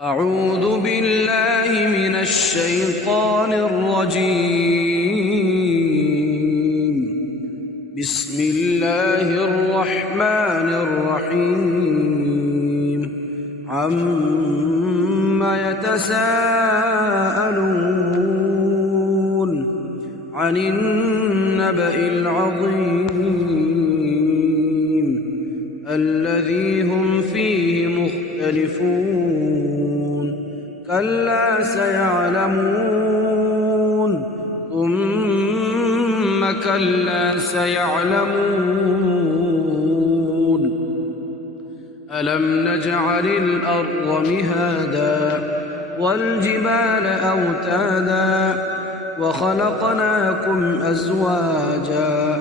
أعوذ بالله من الشيطان الرجيم. بسم الله الرحمن الرحيم. عما يتساءلون عن النبأ العظيم الذي هم فيه مختلفون. كلا سيعلمون ثم كلا سيعلمون. ألم نجعل الأرض مهادا والجبال أوتادا وخلقناكم أزواجا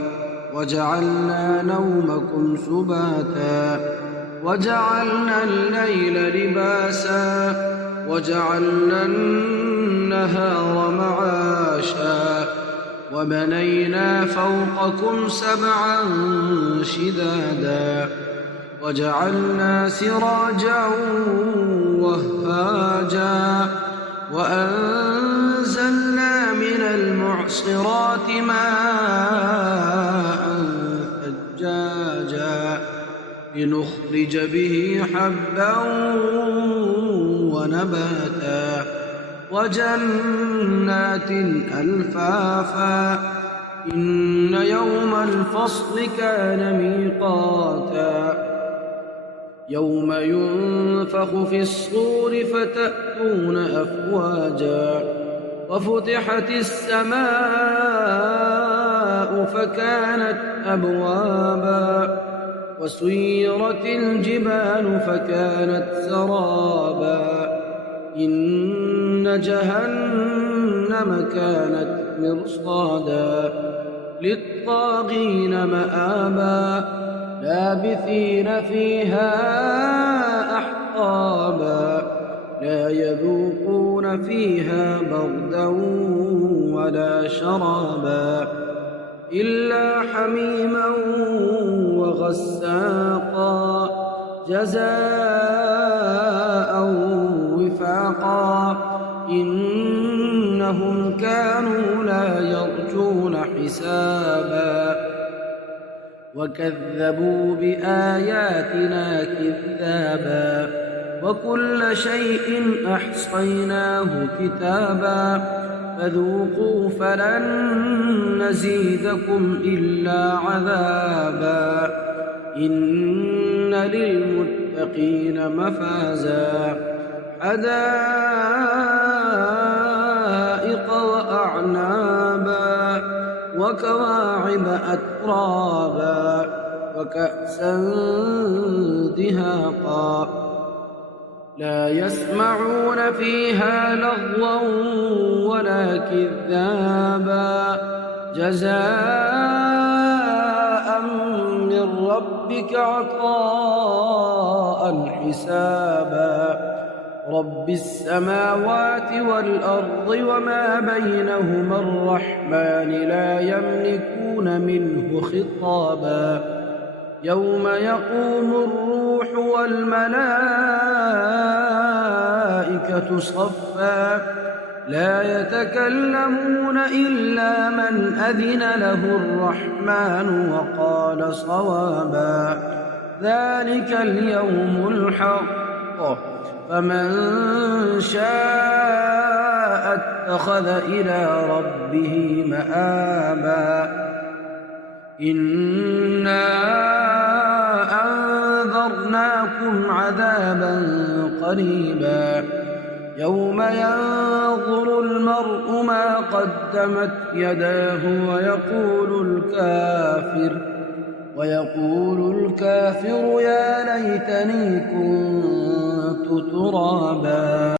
وجعلنا نومكم سباتا وجعلنا الليل لباسا وجعلنا النهار معاشا وبنينا فوقكم سبعا شدادا وجعلنا سراجا وهاجا وأنزلنا من المعصرات ماء ثجاجا لنخرج به حبا ونباتا وجنات ألفافا. إن يوم الفصل كان ميقاتا يوم ينفخ في الصور فتأتون أفواجا وفتحت السماء فكانت أبوابا وسيرت الجبال فكانت سرابا. إن جهنم كانت مرصادا للطاغين مآبا لابثين فيها أحقابا لا يذوقون فيها بردا ولا شرابا إلا حميما وغساقا جزاء وفاقا. إنهم كانوا لا يرجون حسابا وكذبوا بآياتنا كذابا وكل شيء أحصيناه كتابا فذوقوا فلن نزيدكم إلا عذابا. إن للمتقين مفازا حدائق وأعنابا وكواعب أترابا وكأسا دهاقا لا يسمعون فيها لغوا ولا كذابا جزاء من ربك عطاء حسابا. رب السماوات والأرض وما بينهما الرحمن لا يملكون منه خطابا. يوم يقوم الروح والملائكة صفا لا يتكلمون إلا من أذن له الرحمن وقال صوابا. ذلك اليوم الحق فمن شاء اتخذ إلى ربه مآبا. إنا أنذرناكم عذابا قريبا يوم ينظر المرء ما قدمت يداه ويقول الكافر يا ليتني كنت ترابا.